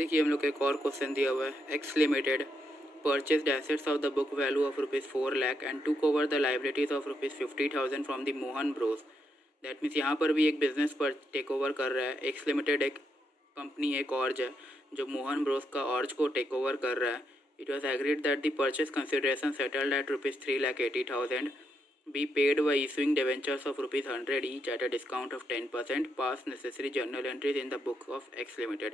देखिए हम लोग का एक और क्वेश्चन दिया हुआ है। X limited purchased assets of the book value of rupees 4 lakh and took over the liabilities of rupees 50,000 from the Mohan Bros. That means यहाँ पर भी एक बिजनेस पर टेक ओवर कर रहा है। एक्स लिमिटेड एक कंपनी एक ऑर्ज है जो मोहन ब्रोस का ऑर्ज को टेक ओवर कर रहा है। It was agreed that the purchase consideration settled at rupees 3,80,000 be paid by issuing debentures of rupees 100 each at a discount of 10%, pass necessary journal entries in the book of X Limited।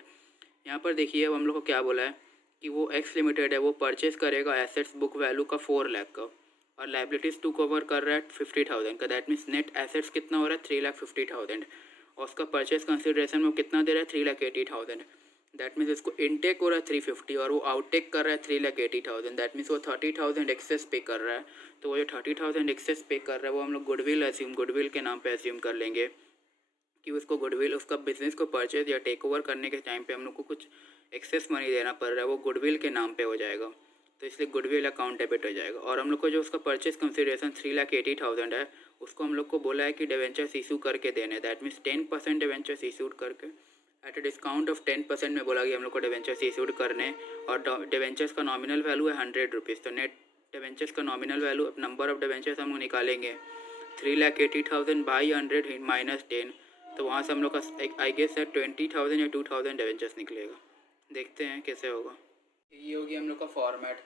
यहाँ पर देखिए अब हम लोग को क्या बोला है कि वो एक्स लिमिटेड है वो परचेज करेगा एसेट्स बुक वैल्यू का 4 लाख का और लाइबिलिटीज़ टू कवर कर रहा है 50,000 का। दैट मीन्स नेट एसेट्स कितना हो रहा है 3,50,000 और उसका परचेज कंसिडरेशन में कितना दे रहा है 3,80,000। दैट मीन्स उसको इनटेक हो रहा है 350 और वो आउटटेक कर रहा है 3,80,000। दैट मीन्स वो 30,000 एक्सेस पे कर रहा है। तो वो जो 30,000 एक्सेस पे कर रहा है वो हम लोग गुडविल के नाम पे एज्यूम कर लेंगे कि उसको गुडविल उसका बिजनेस को परचेज या टेक ओवर करने के टाइम पे हम लोग को कुछ एक्सेस मनी देना पड़ रहा है, वो गुडविल के नाम पे हो जाएगा। तो इसलिए गुडविल अकाउंट डेबिट हो जाएगा। और हम लोग को जो उसका परचेज कंसिडरेशन 3,80,000 है उसको हम लोग को बोला है कि डिवेंचर्स इशू करके देने। दैट मीन्स 10% डिवेंचर्स इशूड करके एट अ डिस्काउंट ऑफ 10% में बोला कि हम लोग को डिवेंचर्स इशूड करने। और डिवेंचर्स का नॉमिनल वैल्यू है 100 रुपीज़। तो नेट डिवेंचर्स का nominal value number of debentures हम लोग निकालेंगे 3,80,000 बाई 100 माइनस 10। तो वहाँ से हम लोग का आई गेस है 20,000 या 2,000 डिवेंचर्स निकलेगा। देखते हैं कैसे होगा। ये होगी हम लोग का फॉर्मेट।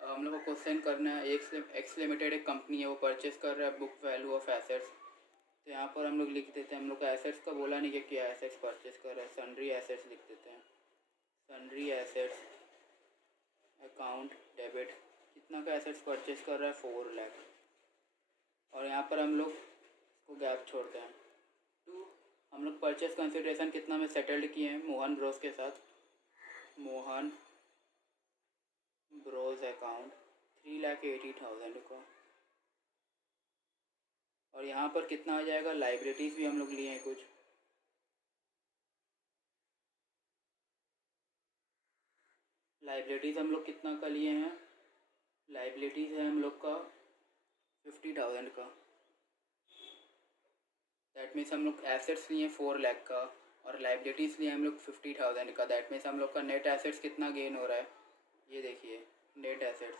हम लोग को क्वेश्चन करना है एक्स लिमिटेड एक कंपनी है वो परचेस कर रहा है बुक वैल्यू ऑफ एसेट्स। तो यहाँ पर हम लोग लिख देते हैं, हम लोग का एसेट्स का बोला नहीं कि क्या एसेट्स परचेस कर रहा है, सन्ड्री एसेट्स लिख देते हैं। सन्ड्री एसेट्स अकाउंट डेबिट कितना का एसेट्स परचेस कर रहा है 4 लाख। और यहाँ पर हम लोग को गैप छोड़ते हैं। हम लोग परचेस कंसिडरेशन कितना में सेटल्ड किए हैं मोहन ब्रोस के साथ। मोहन ब्रोस अकाउंट 3,80,000 को। और यहाँ पर कितना आ जाएगा, लाइबिलिटीज़ भी हम लोग लिए हैं कुछ। लाइबिलिटीज़ हम लोग कितना का लिए हैं, लाइबिलिटीज़ है हम लोग का 50,000 का। दैट मीन्स हम लोग एसेट्स लिए 4 लाख का और लाइबिलिटीज़ लिए हम लोग 50,000 का। दैट मीन्स हम लोग का नेट एसेट्स कितना गेन हो रहा है, ये देखिए net assets.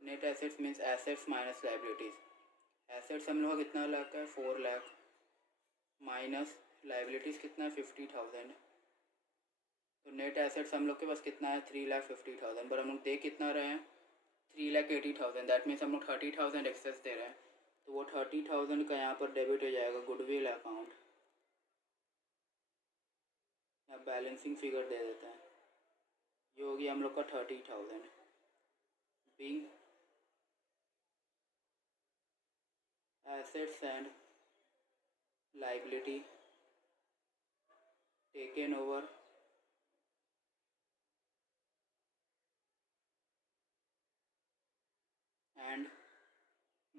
Net assets means assets minus liabilities. Assets हम लोग का कितना लाख का है 4 लाख माइनस लाइबिलिटीज़ कितना है 50,000। तो नेट एसेट्स हम लोग के पास कितना है 3,50,000 पर हम लोग दे कितना रहे हैं 3,80,000। दैट मीन्स हम लोग 30,000 एक्सेस दे रहे हैं। तो वो 30,000 का यहाँ पर डेबिट हो जाएगा गुडविल अकाउंट। यहाँ बैलेंसिंग फिगर दे देते हैं, ये होगी हम लोग का 30,000 being assets and liability taken over and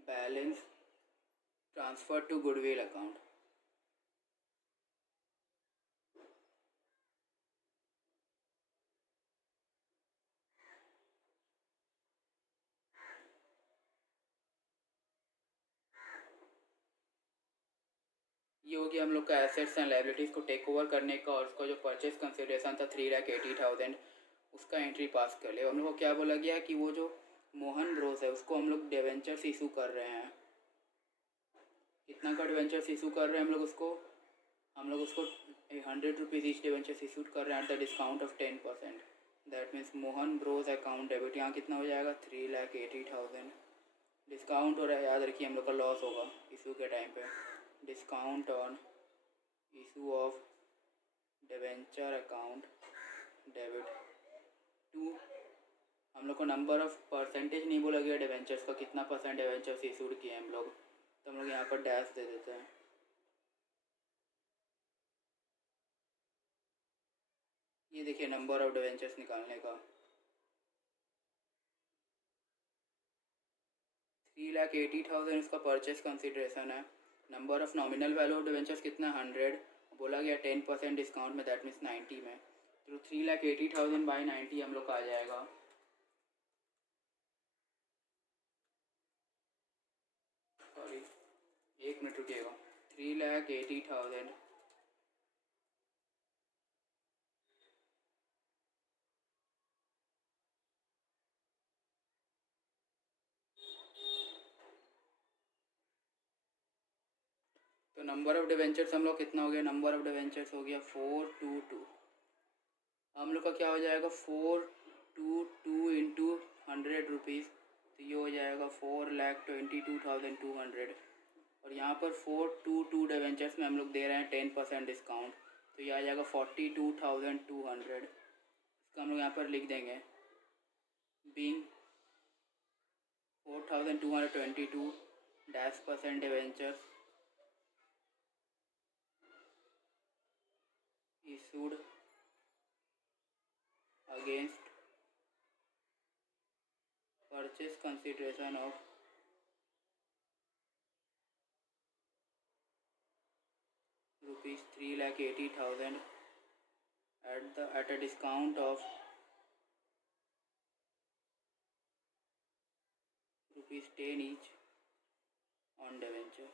balance transfer to goodwill account. ये हो गया हम लोग का एसेट्स एंड लाइबिलिटीज़ को टेक ओवर करने का और उसका जो परचेज कंसिडरेशन था 3,80,000 उसका एंट्री पास कर लिया। हम लोग को क्या बोला गया कि वो जो मोहन ब्रोस है उसको हम लोग डिवेंचर्स इशू कर रहे हैं। कितना का डिवेंचर्स इशू कर रहे हैं हम लोग उसको 100 रुपीज़ ईच डिवेंचर्स इशूड कर रहे हैं at the discount of 10%। That means Mohan Bros account debit यहाँ कितना हो जाएगा 3,80,000। डिस्काउंट हो रहा है, याद रखिए हम लोग का लॉस होगा इशू के टाइम पे। Discount on issue of debenture account debit to, हम लोग को नंबर ऑफ परसेंटेज नहीं बोला गया डिवेंचर्स का, कितना परसेंट डिवेंचर्स इशूड किए हम लोग, तो हम लोग यहाँ पर डैश दे देते हैं। ये देखिए नंबर ऑफ डिवेंचर्स निकालने का 3,80,000 इसका परचेस कंसिडरेशन है। Number of nominal value of debentures कितना 100, बोला गया 10% डिस्काउंट में दैट मीन्स 90 में। तो 3,80,000 बाई 90 हम लोग का आ जाएगा सॉरी 1 मिनट रुकिएगा 3,80,000 तो नंबर ऑफ डिवेंचर्स हम लोग कितना हो गया, नंबर ऑफ डिवेंचर्स हो गया 422। हम लोग का क्या हो जाएगा 422 इंटू 100 रुपीज़, तो ये हो जाएगा 4,22,200। और यहाँ पर 422 डिवेंचर्स में हम लोग दे रहे हैं 10% डिस्काउंट, तो ये आ जाएगा 42,200। इसका हम लोग यहाँ पर लिख देंगे being 4,222 -% debentures issued against purchase consideration of rupees 3,80,000 at a discount of rupees 10 each on debenture,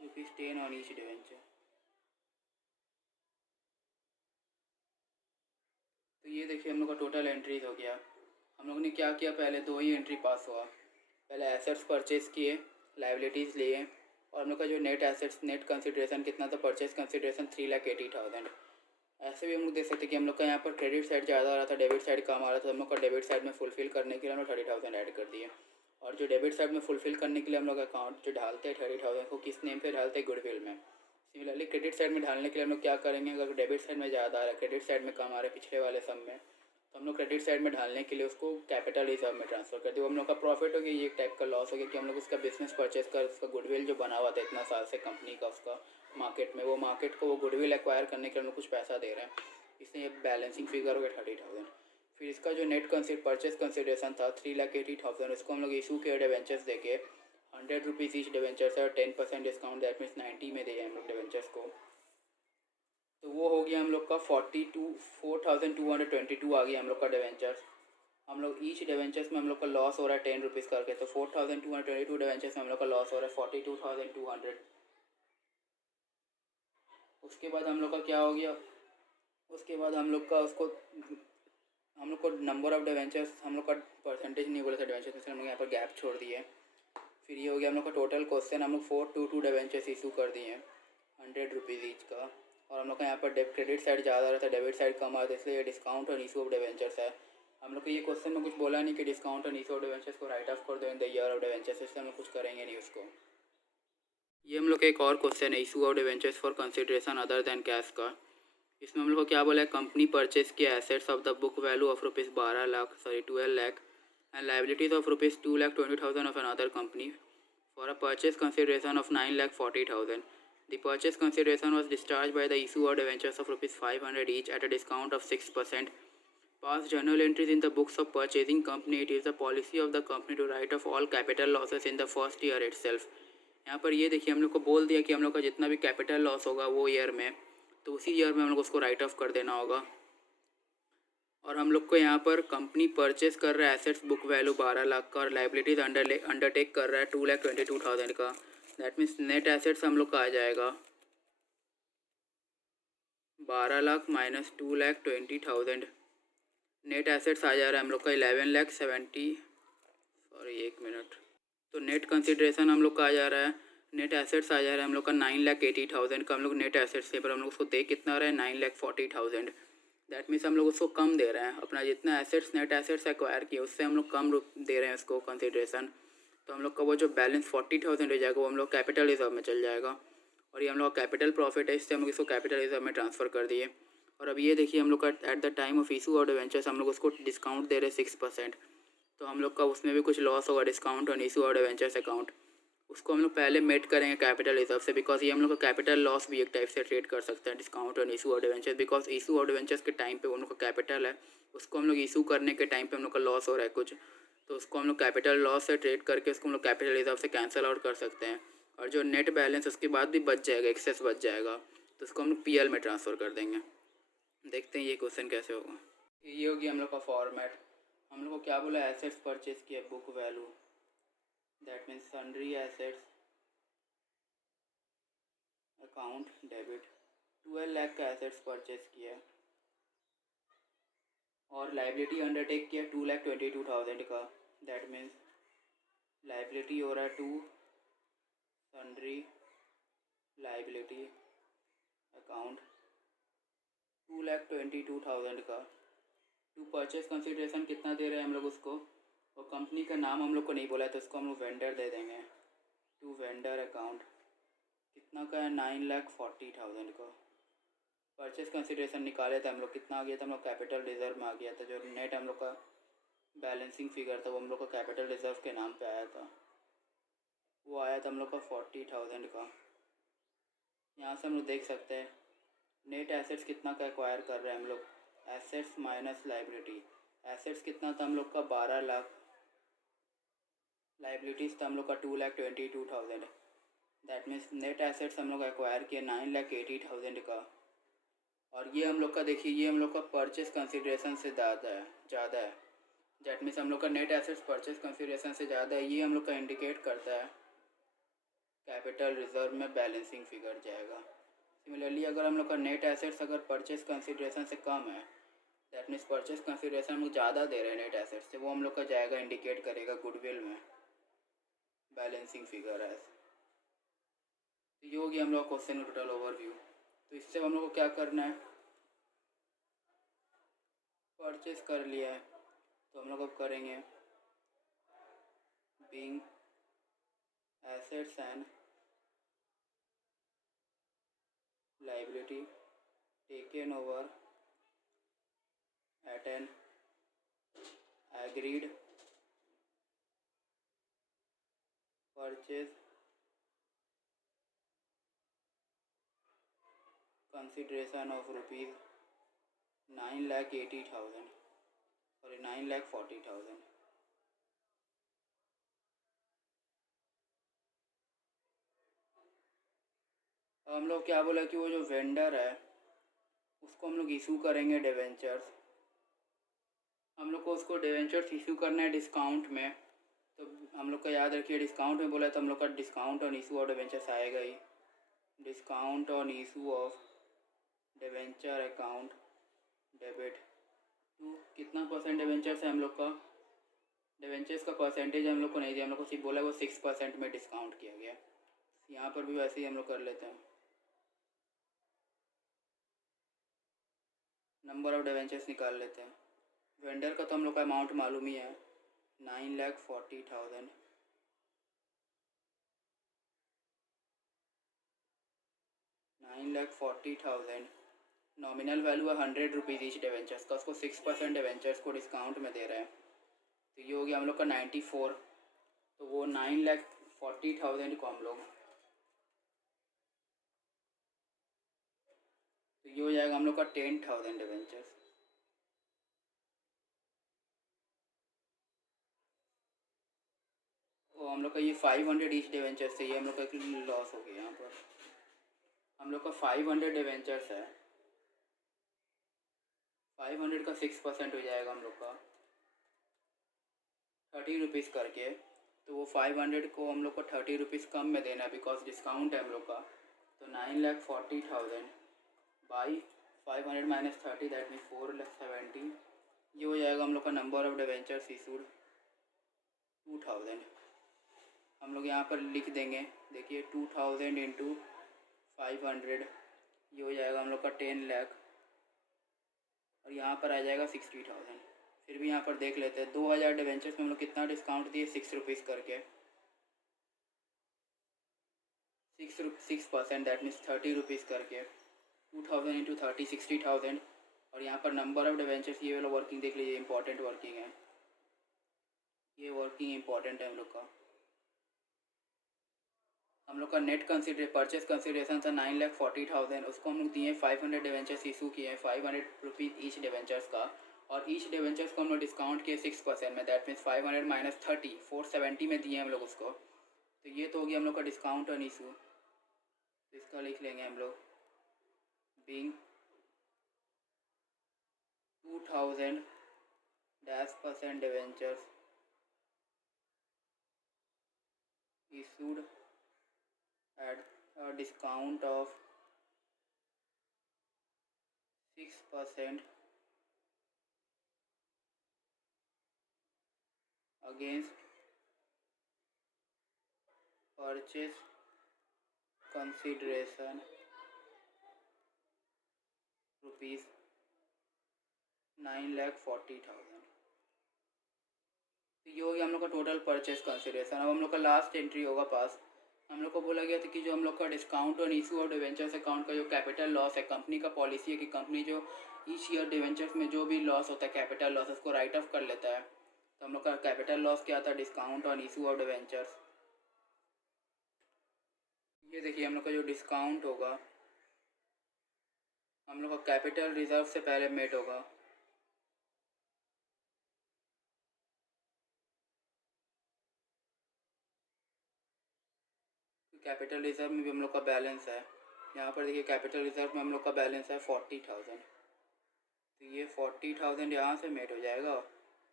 rupees 10 on each debenture। तो ये देखिए हम लोग का टोटल एंट्रीज हो गया। हम लोग ने क्या किया, पहले दो ही एंट्री पास हुआ, पहले एसेट्स परचेज़ किए, लाइबिलिटीज़ लिए, और हम लोग का जो नेट एसेट्स नेट कंसिडरेशन कितना था, परचेज कंसिडरेशन 3,80,000। ऐसे भी हम लोग देख सकते हैं कि हम लोग का यहाँ पर क्रेडिट साइड ज़्यादा आ रहा था, डेबिट साइड कम आ रहा था। हम लोग का डेबिट साइड में फुलफिल करने के लिए हम लोग 30,000 ऐड कर दिए, और जो डेबिट साइड में फुलफिल करने के लिए हम लोग अकाउंट जो डालते हैं 30,000 को किस नेम पे डालते हैं, गुडविल में। सिमिलरली क्रेडिट साइड में डालने के लिए हम लोग क्या करेंगे, अगर डेबिट साइड में ज़्यादा आ रहा है, क्रेडिट साइड में कम आ रहा है पिछले वाले सम में, तो हम लोग क्रेडिट साइड में डालने के लिए उसको कैपिटल रिजर्व में ट्रांसफ़र कर दिए। हम लोग का प्रॉफिट हो गया, ये एक टाइप का लॉस हो गया कि हम लोग उसका बिजनेस परचेज कर, उसका गुडविल जो बना हुआ था इतना साल से कंपनी का, उसका मार्केट में, वो मार्केट को वो गुडविल एक्वायर करने के लिए हम लोग कुछ पैसा दे रहे हैं, इसलिए ये बैलेंसिंग फिगर हो गया 30,000। फिर इसका जो नेट परचेज कंसिडरेशन था 3,80,000, उसको हम लोग इशू के डिवेंचर्स देके 100 रुपीज़ ईच डिवेंचर है और 10% डिस्काउंट, दैट मीन्स 90 में दिए हम लोग डिवेंचर्स को। तो वो हो गया हम लोग का 4,222 आ गया हम लोग का डिवेंचर्स। हम लोग ईच डिवेंचर्स में हम लोग का लॉस हो रहा है 10 रुपीज़ करके, तो 4,222 डिवेंचर्स में हम लोग का लॉस हो रहा है 42,200। उसके बाद हम लोग का क्या हो गया, उसके बाद हम लोग का उसको हम लोग को नंबर ऑफ डिवेंचर्स, हम लोग का परसेंटेज नहीं बोला था डिवेंचर्स में, हम लोग यहाँ पर गैप छोड़ दिए। फिर ये हो गया हम लोग का टोटल क्वेश्चन, हम लोग 422 डिवेंचर्स इशू कर दिए 100 रुपीज़ ईच का, और हम लोग का यहाँ पर क्रेडिट साइड ज़्यादा रहता है, डेबिट साइड कम आता है, इसलिए ये डिस्काउंट और इशू ऑफ डिवेंचर्स है। हम लोग को ये क्वेश्चन में कुछ बोला नहीं कि डिस्काउंट और इशू ऑफ डिवेंचर्स को राइट ऑफ कर दो in the year of debentures, इसलिए हम लोग कुछ करेंगे नहीं उसको। ये हम लोग का एक और क्वेश्चन है, issue of debentures for consideration other than cash का। इसमें हम लोग को क्या बोला है, कंपनी परचेज किया assets of the book value of rupees 12 lakh and liabilities of rupees 2,20,000 of another company for a purchase consideration of 9,40,000। The purchase consideration was discharged by the issue or debentures of rupees 500 each at a discount of 6%. Past journal entries in the books of purchasing company, it is the policy of the company to write off all capital losses in the first year itself. यहाँ पर ये देखिए हम लोग को बोल दिया कि हम लोग का जितना भी कैपिटल लॉस होगा वो ईयर में, तो उसी ईयर में हम लोग उसको राइट ऑफ कर देना होगा। और हम लोग को यहाँ पर कंपनी परचेस कर रहा है एसेट्स बुक वैल्यू 12 लाख का, और लाइबिलिटीज़ अंडरटेक कर रहा है 2,22,000 का। दैट मीन्स नेट एसेट्स हम लोग का आ जाएगा 12 लाख माइनस 2,20,000। नेट एसेट्स आ जा रहा है हम लोग का 11,70, सॉरी एक मिनट, तो नेट कंसिडरेशन हम लोग का आ जा रहा है, नेट एसेट्स आ जा रहा है हम लोग का 9,80,000 का। हम लोग नेट एसेट्स से पर हम लोग उसको दे कितना रहा है 9,40,000। दैट मीन्स हम लोग उसको कम दे रहे हैं, अपना जितना एसेट्स नेट एसेट्स एक्वायर किए उससे हम लोग कम दे रहे हैं उसको कंसिडरेशन। तो हम लोग का वो जो बैलेंस 40,000 हो जाएगा वो हम लोग कैपिटल रिजर्व में चल जाएगा, और ये हम लोग का कैपिटल प्रॉफिट है, इससे हम लोग इसको कैपिटल रिजर्व में ट्रांसफ़र कर दिए। और अब ये देखिए हम लोग का at the time of issue और डिवेंचर्स हम लोग उसको डिस्काउंट दे रहे हैं 6%, तो हम लोग का उसमें भी कुछ लॉस होगा डिस्काउंट और इशू और डिवेंचर्स अकाउंट, उसको हम लोग पहले मेट करेंगे कैपिटल रिजर्व से, बिकॉज ये हम लोग का कैपिटल लॉस भी एक टाइप से ट्रेड कर सकते हैं डिस्काउंट और इशू और डिवेंचर्स, बिकॉज इशू और डिवेंचर्स के टाइम पे हम लोग का कैपिटल है, उसको हम लोग इशू करने के टाइम पे हम लोग का लॉस हो रहा है कुछ, तो उसको हम लोग कैपिटल लॉस से ट्रेड करके उसको हम लोग कैपिटल रिजर्व से कैंसिल आउट कर सकते हैं, और जो नेट बैलेंस उसके बाद भी बच जाएगा, एक्सेस बच जाएगा, तो उसको हम लोग PL में ट्रांसफ़र कर देंगे। देखते हैं ये क्वेश्चन कैसे होगा। ये होगी हम लोग का फॉर्मेट। हम लोग को क्या बोला, एसेट्स परचेज किया book value, that means sundry assets account debit 12 lakh का एसेट्स परचेज किया, और लाइबिलिटी अंडरटेक किया 2,22,000 का। दैट मीन्स लाइबिलिटी हो रहा है सन्ड्री लाइबिलिटी अकाउंट 2,22,000 का। टू परचेज कंसिडरेशन कितना दे रहे हैं हम लोग उसको, और कंपनी का नाम हम लोग को नहीं बोला है तो उसको हम लोग वेंडर दे देंगे। टू वेंडर अकाउंट कितना का है, 9,40,000 का। परचेज कंसिडरेशन निकाले थे हम लोग, कितना आ गया था हम लोग, कैपिटल रिजर्व में आ गया था। जो नेट हम लोग का बैलेंसिंग फिगर था वो हम लोग का कैपिटल रिजर्व के नाम पे आया था, वो आया था हम लोग का 40,000 का। यहाँ से हम लोग देख सकते हैं नेट एसेट्स कितना का एक्वायर कर रहे हैं हम लोग, एसेट्स माइनस लाइबिलिटी। एसेट्स कितना था हम लोग का, 12 लाख। लाइबिलिटीज़ था हम लोग का 2,22,000। दैट मीन्स नेट एसेट्स हम लोग एक्वायर किए 9,80,000 का। और ये हम लोग का देखिए, ये हम लोग का परचेस कंसिडरेशन से ज़्यादा है। दैट मीन्स हम लोग का नेट एसेट्स परचेस कंसिडरेशन से ज़्यादा है। ये हम लोग का इंडिकेट करता है कैपिटल रिजर्व में बैलेंसिंग फिगर जाएगा। सिमिलरली अगर हम लोग का नेट एसेट्स अगर परचेस कंसिडरेशन से कम है, दैट मीन्स परचेस कंसिडरेशन हम लोग ज़्यादा दे रहे हैं नेट एसेट्स से, वो हम लोग का जाएगा इंडिकेट करेगा गुडविल में बैलेंसिंग फिगर एज। तो ये हो गया हम लोग क्वेश्चन टोटल ओवरव्यू। तो इससे हम लोग को क्या करना है, परचेस कर लिया है तो हम लोग अब करेंगे being assets and liability taken over at an agreed purchase consideration of rupees 9,80,000 और 9,40,000। हम लोग क्या बोला कि वो जो वेंडर है उसको हम लोग इशू करेंगे डिवेंचर्स। हम लोग को उसको डिवेंचर्स इशू करना है डिस्काउंट में। तो हम लोग का याद रखिए, डिस्काउंट में बोला तो हम लोग का discount on issue of debentures आएगा ही। Discount on issue of debenture account debit to कितना परसेंट डिवेंचर्स है हम लोग का, डिवेंचर्स का परसेंटेज हम लोग को नहीं दिया, हम लोग को सिर्फ बोला वो 6% में डिस्काउंट किया गया। यहाँ पर भी वैसे ही हम लोग कर लेते हैं। नंबर ऑफ डिवेंचर्स निकाल लेते हैं। वेंडर का तो हम लोग का अमाउंट मालूम ही है, 9,40,000। 9,40,000 नॉमिनल वैल्यू है 100 रुपीज़ ईच डिवेंचर्स का, उसको 6% डिवेंचर्स को डिस्काउंट में दे रहे हैं। तो ये हो गया हम लोग का 94। तो वो 9,40,000 को हम लोग, तो ये हो जाएगा हम लोग का 10,000 डिवेंचर्स। तो हम लोग का ये 500 ईच डिवेंचर्स से ये हम लोग का एक लॉस हो गया। यहाँ पर हम लोग का 500 डिवेंचर्स है, 500 का 6% हो जाएगा हम लोग का 30 रुपीज़ करके। तो वो 500 को हम लोग को 30 रुपीज़ कम में देना है बिकॉज डिस्काउंट है हम लोग का। तो 9,40,000 बाई 500 माइनस 30 दैट मीन 4,70। ये हो जाएगा हम लोग का नंबर ऑफ डिवेंचर्स इशूड 2,000। हम लोग यहाँ पर लिख देंगे, देखिए 2,000 इंटू 500, ये हो जाएगा हम लोग का 10 लाख और यहाँ पर आ जाएगा 60,000। फिर भी यहाँ पर देख लेते हैं 2,000 डिवेंचर्स में हम लोग कितना डिस्काउंट दिए, 6 रुपीज़ करके। 6% दैट मीन्स 30 रुपीज़ करके। 2,000 इंटू 30 60,000। और यहाँ पर नंबर ऑफ डिवेंचर्स, ये वाला वर्किंग देख लीजिए, इंपॉर्टेंट वर्किंग है, ये वर्किंग इंपॉर्टेंट है हम लोग का। हम लोग का नेट परचेस कंसिडरेशन था 9,40,000, उसको हम लोग दिए 500 डिवेंचर्स इशू किए हैं, 500 रुपीज़ ईच डिवेंचर्स का। और ईच डिवेंचर्स को हम लोग डिस्काउंट किए 6% में, दैट मीन्स 500 माइनस 30 470 में दिए हम लोग उसको। तो ये तो हो गया हम लोग का डिस्काउंट ऑन इशू। तो इसका लिख लेंगे हम लोग being 2,000% debentures issued at a discount of 6% against purchase consideration rupees 9,40,000। तो ये हो गया हम लोग का टोटल परचेस कंसिडरेशन। अब हम लोग का लास्ट एंट्री होगा पास। हम लोग को बोला गया था कि जो हम लोग का डिस्काउंट और इशू ऑफ डिवेंचर्स अकाउंट का जो कैपिटल लॉस है, कंपनी का पॉलिसी है कि कंपनी जो ईच ईयर डिवेंचर्स में जो भी लॉस होता है कैपिटल लॉस उसको राइट ऑफ कर लेता है। तो हम लोग का कैपिटल लॉस क्या था, discount on issue of debentures. ये देखिए हम लोग का जो डिस्काउंट होगा हम लोग का कैपिटल रिजर्व से पहले मेट होगा। कैपिटल रिजर्व में भी हम लोग का बैलेंस है, यहाँ पर देखिए कैपिटल रिजर्व में हम लोग का बैलेंस है 40,000। तो ये 40,000 यहाँ से मेट हो जाएगा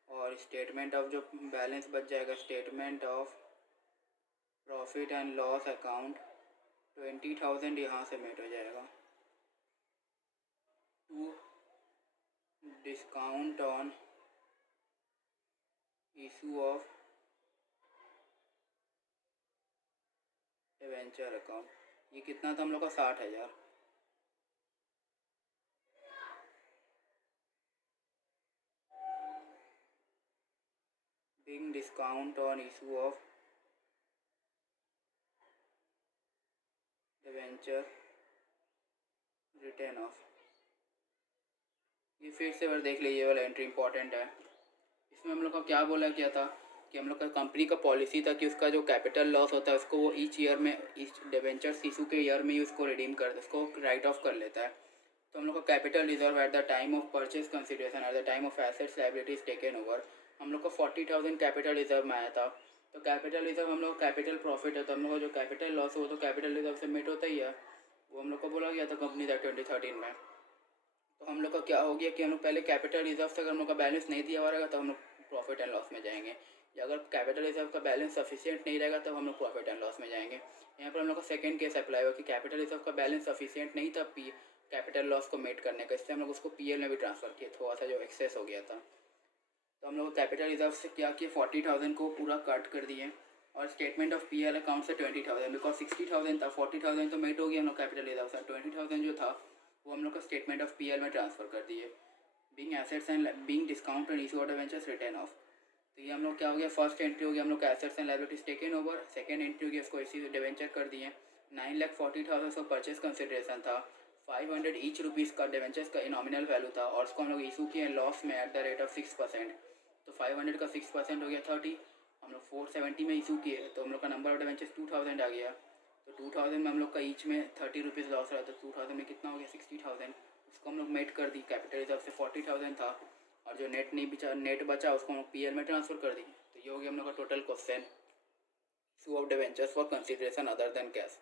और स्टेटमेंट ऑफ जो बैलेंस बच जाएगा, statement of profit and loss account 20,000 यहाँ से मेट हो जाएगा। To discount on issue of debenture account, ये कितना था हम लोग का 60,000। Big discount on issue of debenture return of, ये फिर से बार देख लीजिए, वाला एंट्री इंपॉर्टेंट है। इसमें हम लोग का क्या बोला गया था कि हम लोग का कंपनी का पॉलिसी था कि उसका जो कैपिटल लॉस होता है उसको वो ईच ईयर में, ईच डिवेंचर्स इशू के ईयर में ही उसको रिडीम कर, उसको राइट ऑफ कर लेता है। तो हम लोग का capital reserve at the time of purchase consideration at the time of assets liabilities taken over हम लोग का 40,000 कैपिटल रिजर्व में आया था। तो कैपिटल रिजर्व हम लोग कैपिटल प्रॉफिट है, तो हम लोग का जो कैपिटल लॉस हो तो कैपिटल रिजर्व से मेट होता ही है, वो हम लोग को बोला गया था कंपनी का 2013 में। तो हम लोग का क्या हो गया कि हम लोग पहले कैपिटल रिजर्व से अगर हम लोग का बैलेंस नहीं दिया हुआ रहेगा तो हम लोग प्रॉफिट एंड लॉस में जाएंगे, या अगर कैपिटल रिजर्व का बैलेंस सफिशिएंट नहीं रहेगा तब हम लोग प्रॉफिट एंड लॉस में जाएंगे। यहाँ पर हम लोग का सेकंड केस अप्लाई हुआ कि कैपिटल रिजर्व का बैलेंस सफिशिएंट नहीं था कैपिटल लॉस को मेट करने का, इसलिए हम लोग उसको पीएल में भी ट्रांसफ़र किए, थोड़ा सा जो एक्सेस हो गया था। तो हम लोग कैपिटल रिजर्व से क्या किए, 40,000 को पूरा कट कर दिए और स्टेटमेंट ऑफ पीएल अकाउंट से 20,000, बिकॉज 60,000 था, 40,000 तो मेट हो गया हम लोग कैपिटल रिजर्व से, 20,000 जो था वो हम लोग का स्टेटमेंट ऑफ पीएल में ट्रांसफ़र कर दिए। Being assets and being discount and issue of debentures return of, तो ये हम लोग क्या हो गया, फर्स्ट एंट्री हो गया हम लोग का assets and liabilities taken over, second entry हो गया उसको इसी डिवेंचर कर दिए। 9,40,000 का परचेस कंसिडरेशन था, 500 ईच रुपीज़ का डिवेंचर्स का नॉमिनल वैल्यू था और उसको हम लोग इशू किए लॉस में एट द रेट ऑफ 6%। तो 500 का 6% हो गया 30, हम लोग 470 में इशू किए तो हम लोग का नंबर ऑफ डिवेंचर्स 2,000 आ गया। तो 2,000 में हम लोग का ईच में 30 रुपीज़ लॉस रहा, तो 2,000 में कितना हो गया 60,000, उसको हम लोग मेट कर दी। कैपिटल रिजर्व से 40,000 था और जो नेट बचा उसको हम लोग पीएल में ट्रांसफ़र कर दी। तो ये हो गया हम लोग का total question issue of debentures for consideration other than cash.